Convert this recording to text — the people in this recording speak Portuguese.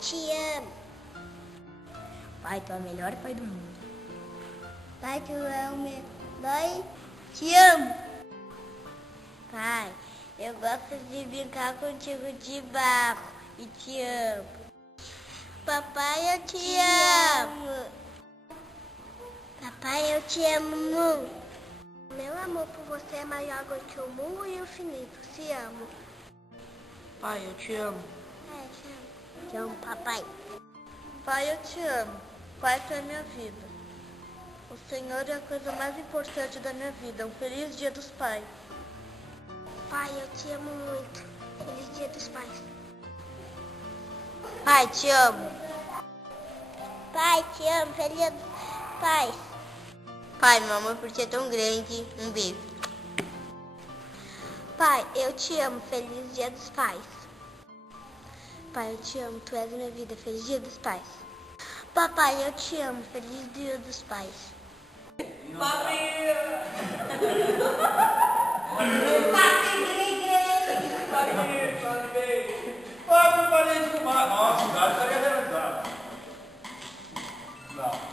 te amo. Pai, tu é o melhor pai do mundo. Pai, tu é o melhor. Te amo. Pai, eu gosto de brincar contigo de barro e te amo. Papai, eu te amo. Papai, eu te amo muito. Meu amor por você é maior do que o mundo e o infinito. Te amo. Pai, eu te amo. Pai, eu te amo. Te amo, papai. Pai, eu te amo. Pai, tu é minha vida. O Senhor é a coisa mais importante da minha vida. Um feliz Dia dos Pais. Pai, eu te amo muito. Feliz Dia dos Pais. Pai, te amo. Pai, te amo. Feliz Dia dos Pais. Pai, meu amor por ti é tão grande. Um beijo. Pai, eu te amo. Feliz Dia dos Pais. Pai, eu te amo. Tu és minha vida. Feliz Dia dos Pais. Papai, eu te amo. Feliz Dia dos Pais. Papi! Nossa, o gato estaria realizado. Não.